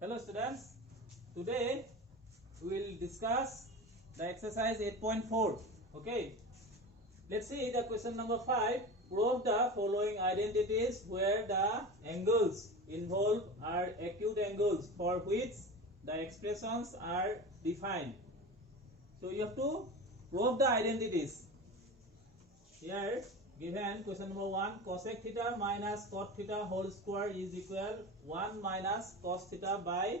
Hello students, today we will discuss the exercise 8.4. Okay, let's see the question number 5. Prove the following identities where the angles involved are acute angles for which the expressions are defined. So you have to prove the identities. Here given question number 1, cosec theta minus cot theta whole square is equal 1 minus cos theta by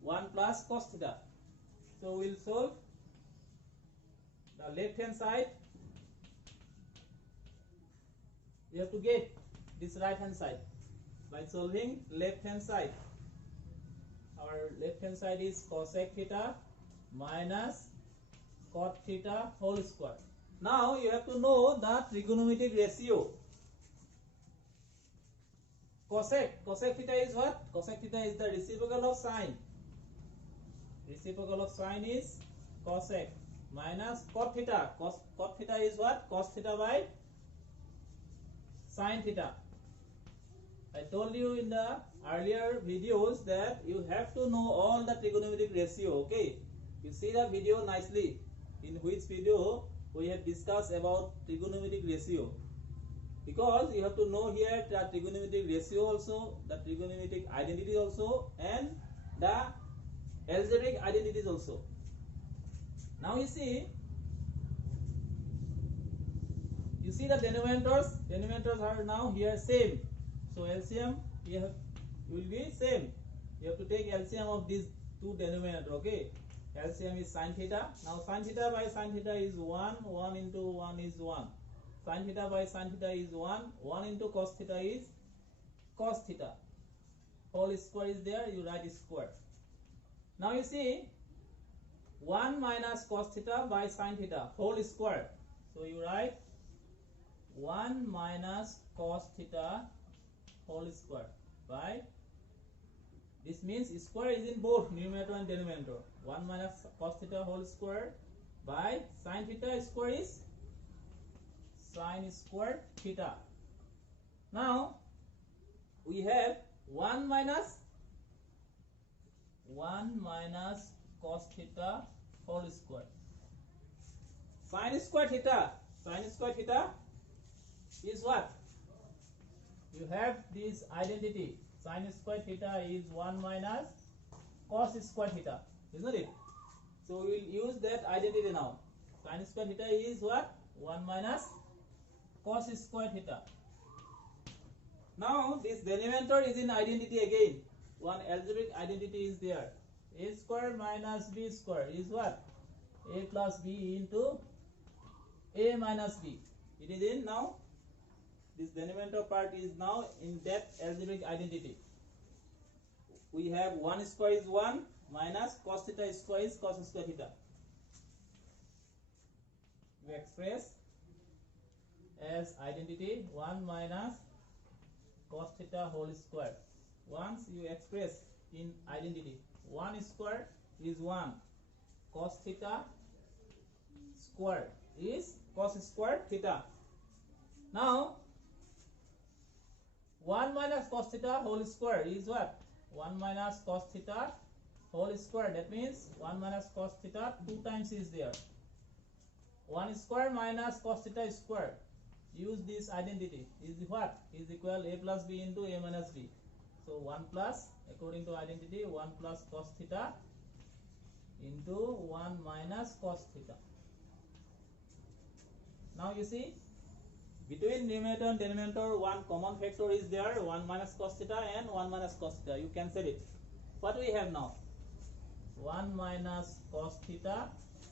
1 plus cos theta. So we will solve the left hand side. You have to get this right hand side by solving left hand side. Our left hand side is cosec theta minus cot theta whole square. Now you have to know the trigonometric ratio. Cosec theta is what? Cosec theta is the reciprocal of sine. Reciprocal of sine is cosec minus cot theta. Cot theta is what? Cos theta by sine theta. I told you in the earlier videos that you have to know all the trigonometric ratio. Okay, you see the video nicely, in which video we have discussed about trigonometric ratio, because you have to know here the trigonometric ratio also, the trigonometric identity also, and the algebraic identities also. Now you see the denominators are now here same, so LCM will be same. You have to take LCM of these two denominators. Okay, LCM is sin theta. Now sin theta by sin theta is 1, 1 into 1 is 1. Sin theta by sin theta is 1, 1 into cos theta is cos theta. Whole square is there, you write square. Now you see 1 minus cos theta by sin theta whole square. So you write 1 minus cos theta whole square by, this means square is in both numerator and denominator. 1 minus cos theta whole square by sin theta square is sin square theta. Now we have 1 minus cos theta whole square. Sin square theta is what? You have this identity. Sin square theta is 1 minus cos square theta, isn't it? So we will use that identity now. Sin square theta is what? 1 minus cos square theta. Now this denominator is in identity again. One algebraic identity is there. A square minus b square is what? A plus b into a minus b. It is in now. This denominator part is now in that algebraic identity. We have 1 square is 1 minus cos theta square is cos square theta. We express as identity 1 minus cos theta whole square. Once you express in identity 1 square is 1, cos theta square is cos square theta. Now 1 minus cos theta whole square is what? 1 minus cos theta whole square. That means 1 minus cos theta 2 times is there. 1 square minus cos theta square. Use this identity. Is what? Is equal a plus b into a minus b. So 1 plus, according to identity, 1 plus cos theta into 1 minus cos theta. Now you see, between numerator and denominator, one common factor is there, 1 minus cos theta and 1 minus cos theta. You cancel it. What we have now? 1 minus cos theta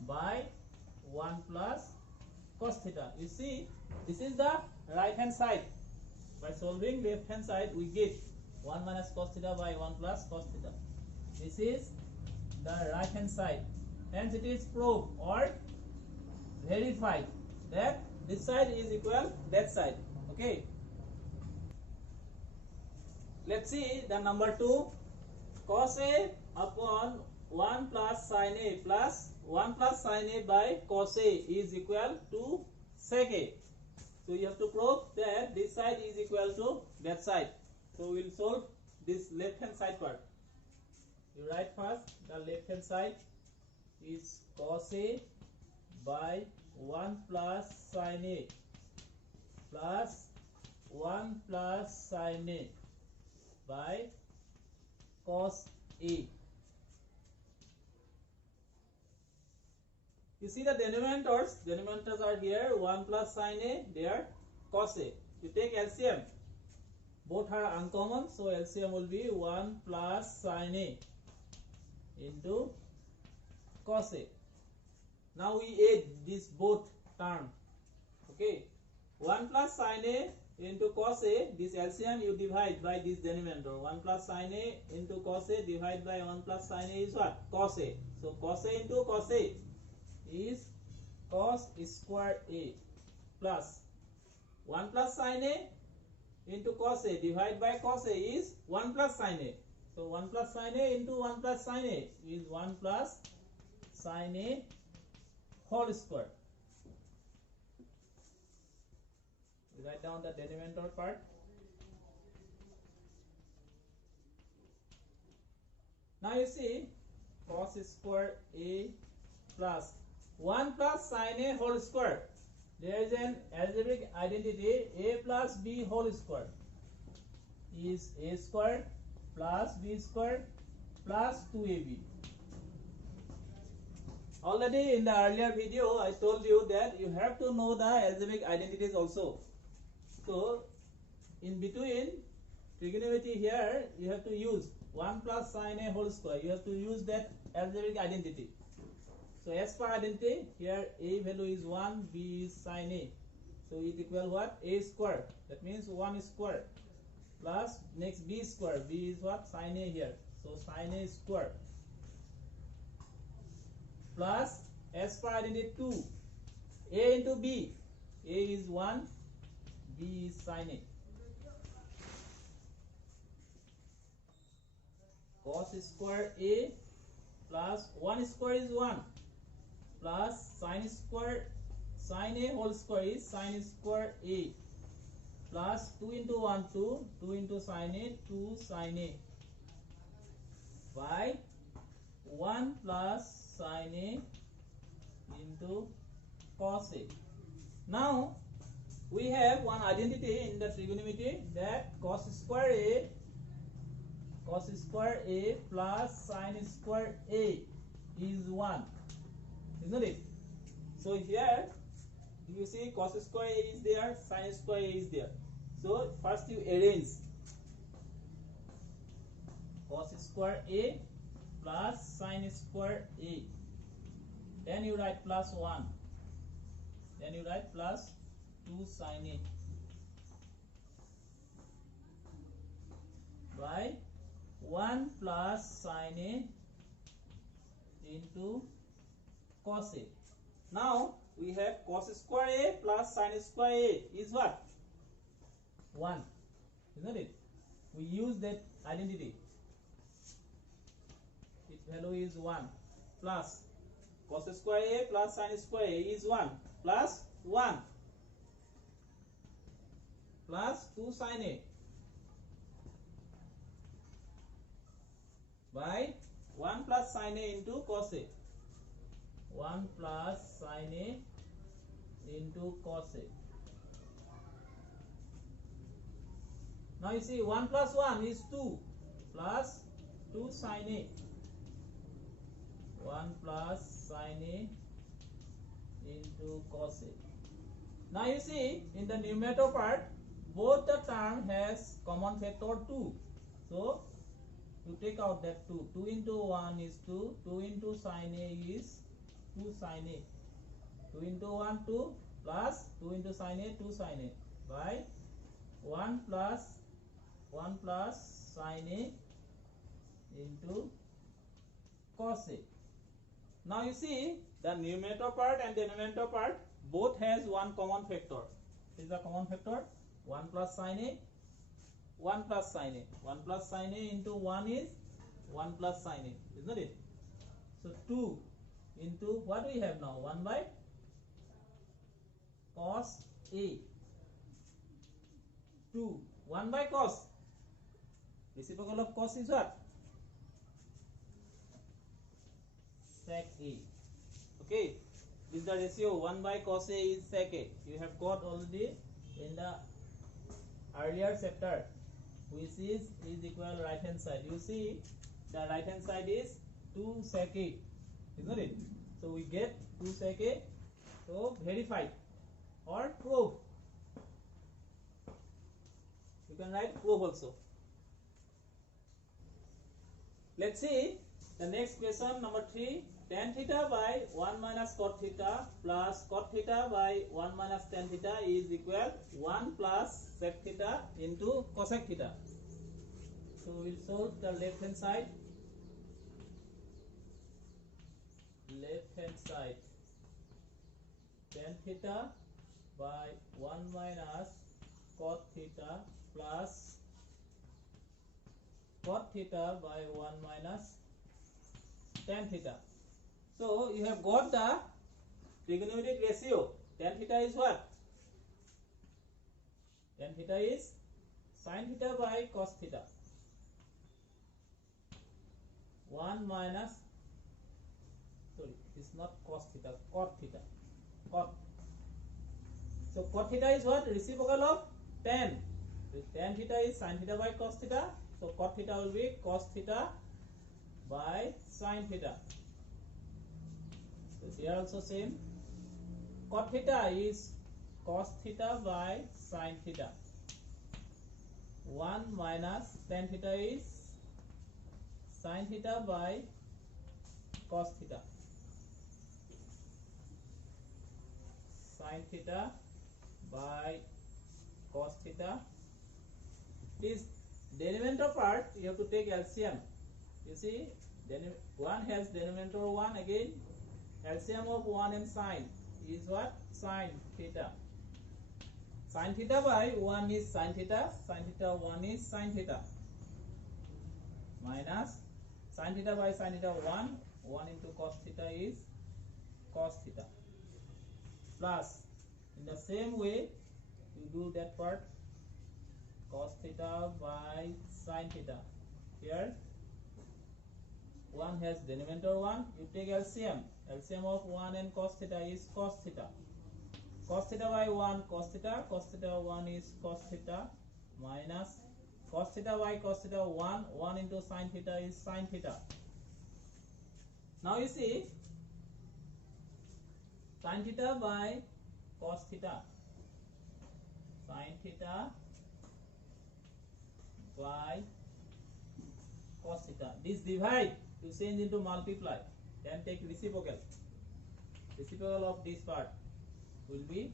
by 1 plus cos theta. You see, this is the right hand side. By solving left hand side, we get 1 minus cos theta by 1 plus cos theta. This is the right hand side. Hence it is proved or verified that this side is equal that side. Okay. Let's see the number 2. Cos A upon 1 plus sin A plus 1 plus sin A by cos A is equal to sec A. So you have to prove that this side is equal to that side. So we will solve this left hand side part. You write first the left hand side is cos A by 1 plus sin A plus 1 plus sin A by cos A. You see the denominators are here 1 plus sin A, there cos A. You take LCM, both are uncommon, so LCM will be 1 plus sin A into cos A. Now we add this both term. Okay, 1 plus sin A into cos A, this LCM you divide by this denominator. 1 plus sin A into cos A divided by 1 plus sin A is what? Cos A. So cos A into cos A is cos square A plus 1 plus sin A into cos A divided by cos A is 1 plus sin A. So 1 plus sin A into 1 plus sin A is 1 plus sin A whole square. We write down the denominator part. Now you see cos square A plus 1 plus sin A whole square. There is an algebraic identity A plus B whole square is A square plus B square plus 2AB. Already in the earlier video I told you that you have to know the algebraic identities also. So in between trigonometry here you have to use 1 plus sin A whole square. You have to use that algebraic identity. So as per identity here A value is 1, B is sin A. So it equal what? A square. That means 1 square plus next B square. B is what? Sin A here. So sin A square plus as per identity 2 A into B. A is 1, B is sin A. Cos square A plus 1 square is 1 plus sin square sin A whole square is sin square A plus 2 into 1 2, 2 into sin A 2 sin A by 1 plus sin A into cos A. Now we have one identity in the trigonometry that cos square A plus sin square A is 1, isn't it? So here you see cos square A is there, sin square A is there. So first you arrange cos square A plus sin square A, then you write plus 1, then you write plus 2 sin A by 1 plus sin A into cos A. Now we have cos square A plus sin square A is what? 1, isn't it? We use that identity. Its value is 1 plus cos square A plus sin square A is 1 plus 1 plus 2 sin A by 1 plus sin A into cos A. 1 plus sin A into cos A. Now you see 1 plus 1 is 2 plus 2 sin A. 1 plus sin A into cos A. Now you see in the numerator part both the term has common factor 2. So you take out that 2. 2 into 1 is 2. 2 into sin A is 2 sin A. 2 into 1 2 plus 2 into sin A 2 sin A by 1 plus sin A into cos A. Now you see the numerator part and denominator part both has one common factor. This is the common factor 1 plus sin A, 1 plus sin A. 1 plus sin A into 1 is 1 plus sin A, isn't it? So 2 into what do we have now? 1 by cos A. 2 1 by cos. Reciprocal of cos is what? sec A. Okay, this is the ratio. 1 by cos A is sec A. You have got already in the earlier chapter, which is equal right hand side. You see the right hand side is 2 sec A, isn't it? So we get 2 sec A. So verify or prove. You can write prove also. Let's see the next question, number 3. Tan theta by 1 minus cot theta plus cot theta by 1 minus tan theta is equal 1 plus sec theta into cosec theta. So we will solve the left hand side. Left hand side, tan theta by 1 minus cot theta plus cot theta by 1 minus tan theta. So you have got the trigonometric ratio. Tan theta is what? Tan theta is sin theta by cos theta. 1 minus, sorry, it's not cos theta, cot theta. Cot. So cot theta is what? Reciprocal of tan. So tan theta is sin theta by cos theta. So cot theta will be cos theta by sin theta. So here also same. Cot theta is cos theta by sin theta. 1 minus tan theta is sin theta by cos theta. Sin theta by cos theta. This denominator part you have to take LCM. You see, one has denominator 1 again. LCM of 1 and sin is what? Sin theta. Sin theta by 1 is sin theta. Sin theta 1 is sin theta. Minus sin theta by sin theta 1. 1 into cos theta is cos theta. Plus, in the same way, you do that part. Cos theta by sin theta. Here 1 has denominator 1. You take LCM. LCM of 1 and cos theta is cos theta. Cos theta by 1 cos theta. Cos theta 1 is cos theta. Minus cos theta by cos theta 1. 1 into sin theta is sin theta. Now you see sin theta by cos theta. Sin theta by cos theta. This divide to change into multiply. Then take reciprocal. Reciprocal of this part will be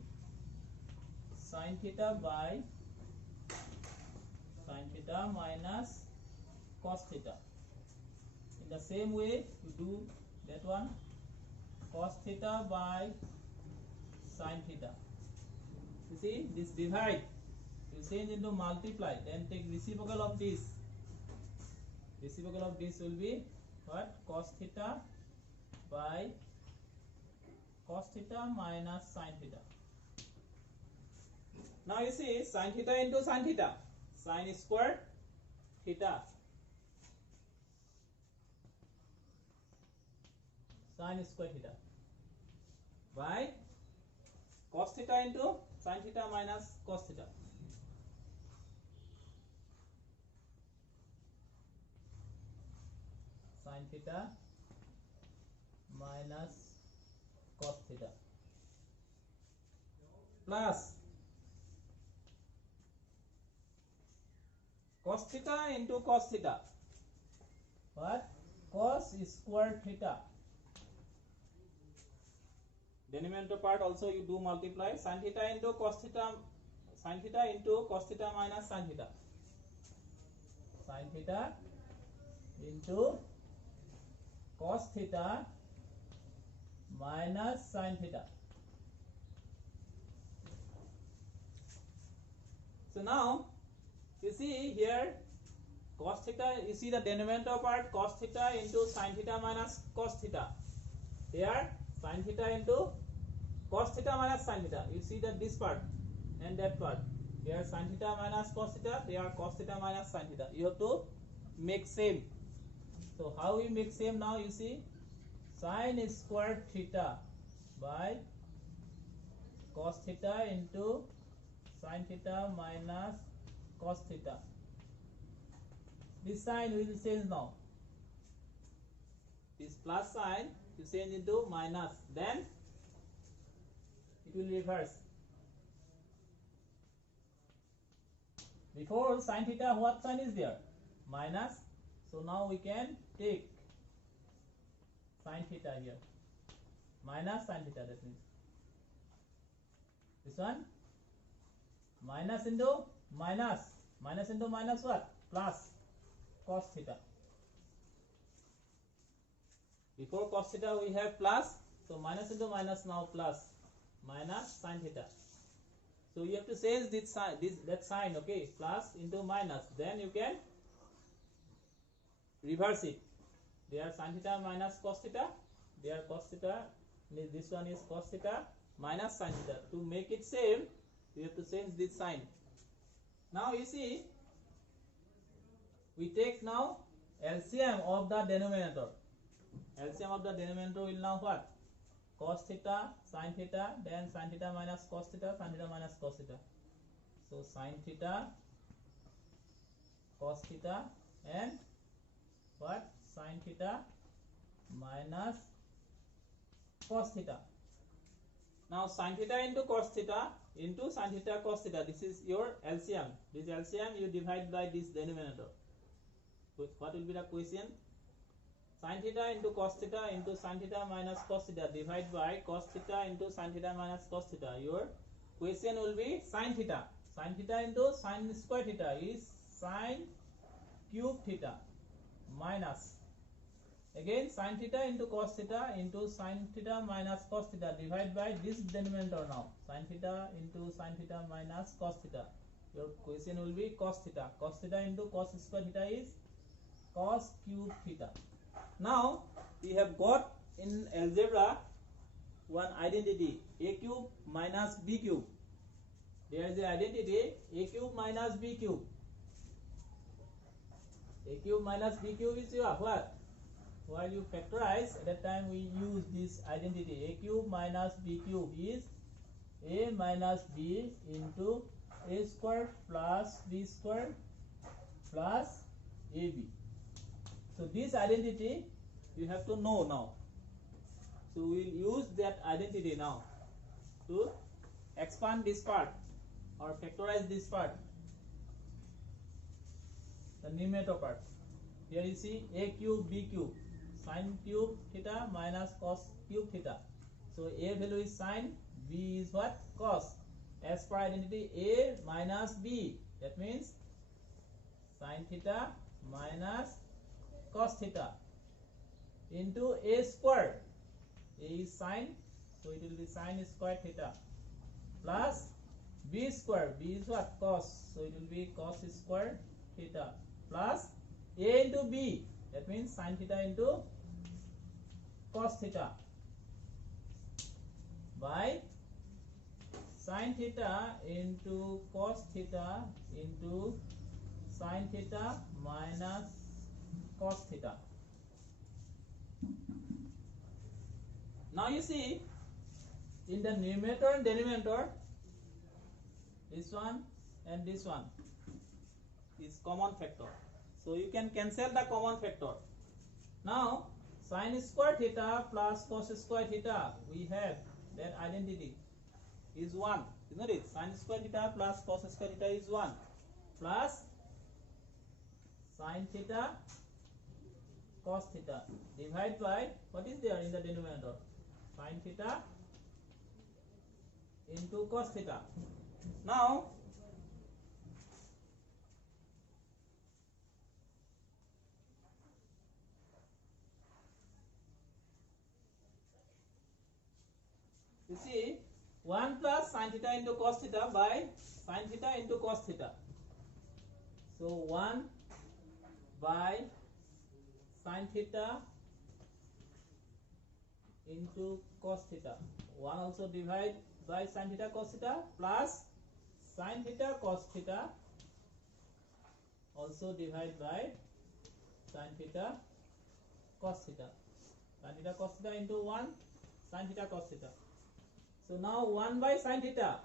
sin theta by sin theta minus cos theta. In the same way, you do that one. Cos theta by sin theta. You see, this divide you change into multiply. Then take reciprocal of this. Reciprocal of this will be what? Cos theta by cos theta minus sin theta. Now you see sin theta into sin theta. Sin squared theta. Sin squared theta by cos theta into sin theta minus cos theta. Sin theta minus cos theta plus cos theta into cos theta. What? Cos squared theta. Denominator part also you do multiply. Sin theta into cos theta. Sin theta into cos theta minus sin theta. Sin theta into cos theta minus sin theta. So now you see here cos theta, you see the denominator part cos theta into sin theta minus cos theta. Here sin theta into cos theta minus sin theta. You see that this part and that part. Here sin theta minus cos theta. Here cos theta minus sin theta. You have to make same. So how we make same now? You see sin square theta by cos theta into sin theta minus cos theta. This sign will change now. This plus sign you change into minus, then it will reverse. Before sin theta, what sign is there? Minus. So now we can take sin theta here. Minus sin theta, that means this one minus into minus. Minus into minus what? Plus cos theta. Before cos theta we have plus, so minus into minus, now plus, minus sin theta. So you have to change this sign, that sign, okay? Plus into minus, then you can reverse it. There sin theta minus cos theta, there cos theta, this one is cos theta minus sin theta. To make it same, you have to change this sign. Now you see, we take now LCM of the denominator. LCM of the denominator will now what? Cos theta, sin theta, then sin theta minus cos theta, sin theta minus cos theta. So sin theta, cos theta, and what? Sin theta minus cos theta. Now sin theta into cos theta into sin theta cos theta. This is your LCM. This LCM you divide by this denominator. What will be the quotient? Sin theta into cos theta into sin theta minus cos theta, divide by cos theta into sin theta minus cos theta. Your quotient will be sin theta. Sin theta into sin square theta is sin cube theta minus, again sin theta into cos theta into sin theta minus cos theta, divide by this denominator now. Sin theta into sin theta minus cos theta. Your quotient will be cos theta. Cos theta into cos square theta is cos cube theta. Now we have got in algebra one identity, a cube minus b cube. There is the identity a cube minus b cube. A cube minus b cube is your what? While you factorize, at that time we use this identity. A cube minus b cube is a minus b into a squared plus b squared plus ab. So this identity you have to know now. So we will use that identity now to expand this part or factorize this part, the numerator part. Here you see a cube b cube, sin cube theta minus cos cube theta. So a value is sin, b is what? Cos. As per identity, a minus b, that means sin theta minus cos theta into a square. A is sin, so it will be sin square theta plus b square. B is what? Cos, so it will be cos square theta plus a into b, that means sin theta into cos theta by sin theta into cos theta into sin theta minus cos theta. Now you see, in the numerator and denominator, this one and this one is common factor. So you can cancel the common factor. Now sin square theta plus cos square theta, we have that identity is 1, isn't it? Sin square theta plus cos square theta is 1 plus sin theta cos theta, divide by what is there in the denominator? Sin theta into cos theta. Now you see 1 plus sin theta into cos theta by sin theta into cos theta. So 1 by sin theta into cos theta. 1 also divide by sin theta cos theta plus sin theta cos theta also divide by sin theta cos theta. Tan theta cos theta into 1 sin theta cos theta. So now 1 by sin theta.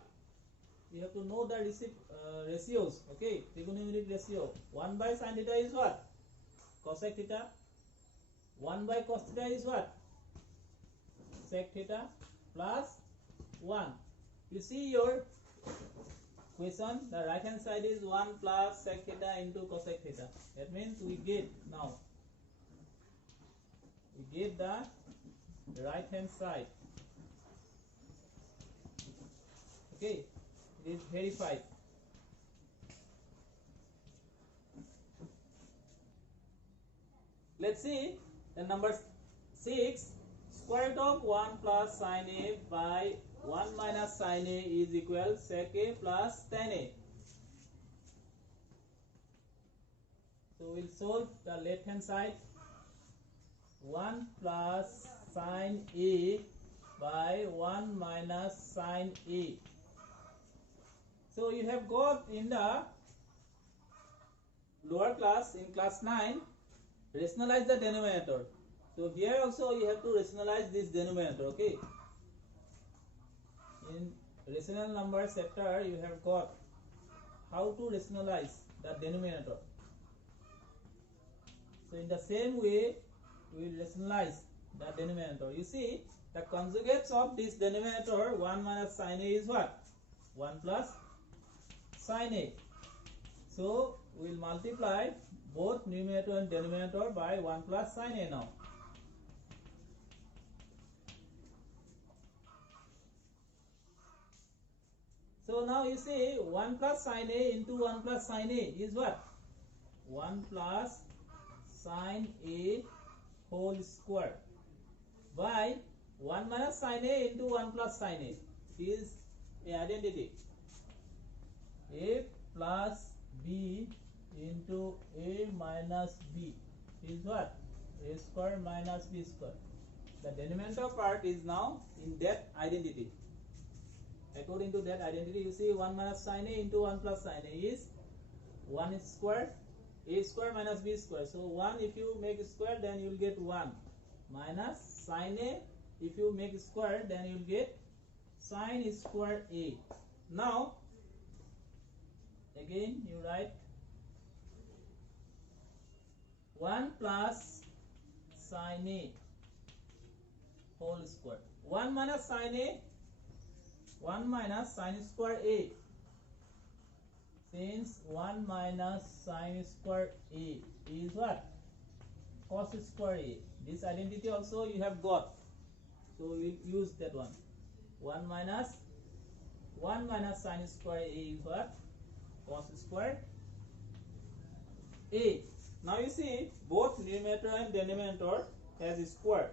You have to know the ratios. Okay, trigonometric ratio. 1 by sin theta is what? Cosec theta. 1 by cos theta is what? Sec theta plus 1. You see your question, the right hand side is 1 plus sec theta into cosec theta. That means we get now. We get the right hand side. Okay, it is verified. Let's see the number 6. Square root of 1 plus sin A by 1 minus sin A is equal sec A plus tan A. So we'll solve the left hand side. 1 plus sin A by 1 minus sin A. So you have got in the lower class, in class 9, rationalize the denominator. So here also you have to rationalize this denominator. Okay, in rational number chapter you have got how to rationalize the denominator. So in the same way we will rationalize the denominator. You see the conjugates of this denominator 1 minus sin A is what? 1 plus sin A. So we will multiply both numerator and denominator by 1 plus sin A now. So now you see 1 plus sin A into 1 plus sin A is what? 1 plus sin A whole square by 1 minus sin A into 1 plus sin A is a identity. A plus B into A minus B is what? A square minus B square. The denominator part is now in that identity. According to that identity, you see 1 minus sin A into 1 plus sin A is 1 square, A square minus B square. So 1 if you make square, then you will get 1 minus sin A. If you make square, then you will get sin square A. Now again you write 1 plus sin A whole square. 1 minus sin A, 1 minus sin square A. Since 1 minus sin square A is what? Cos square A. This identity also you have got. So we will use that one. 1 minus sin square A is what? Cos square A. Now you see both numerator and denominator has a square.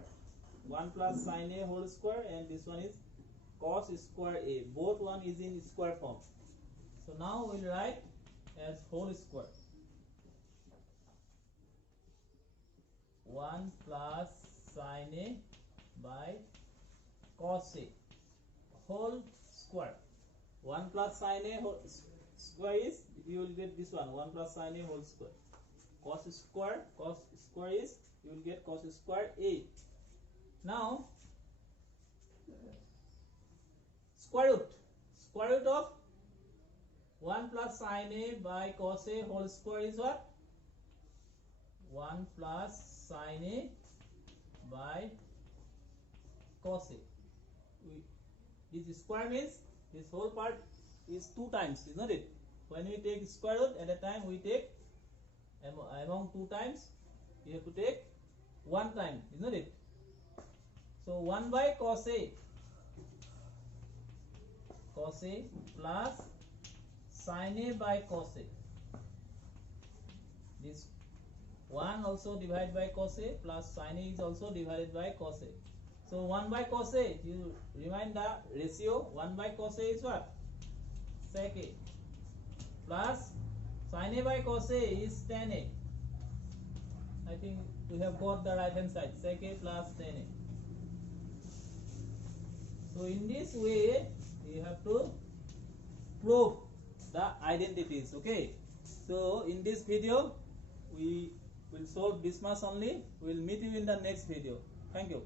1 plus sin A whole square and this one is cos square A. Both one is in square form. So now we'll write as whole square. 1 plus sin A by cos A whole square. 1 plus sin A whole square is, you will get this one, 1 plus sin A whole square. Cos square is, you will get cos square A. Now square root of 1 plus sin A by cos A whole square is what? 1 plus sin A by cos A. This square means this whole part is 2 times, is not it? When we take square root, at a time we take among 2 times, you have to take 1 time, is not it? So 1 by cos A plus sin A by cos A. This 1 also divided by cos A plus sin A is also divided by cos A. So 1 by cos A, you remind the ratio, 1 by cos A is what? Sec A plus sin A by cos A is tan A. I think we have got the right hand side, sec A plus tan A. So in this way you have to prove the identities. Okay, so in this video we We'll solve this much only. We'll meet you in the next video. Thank you.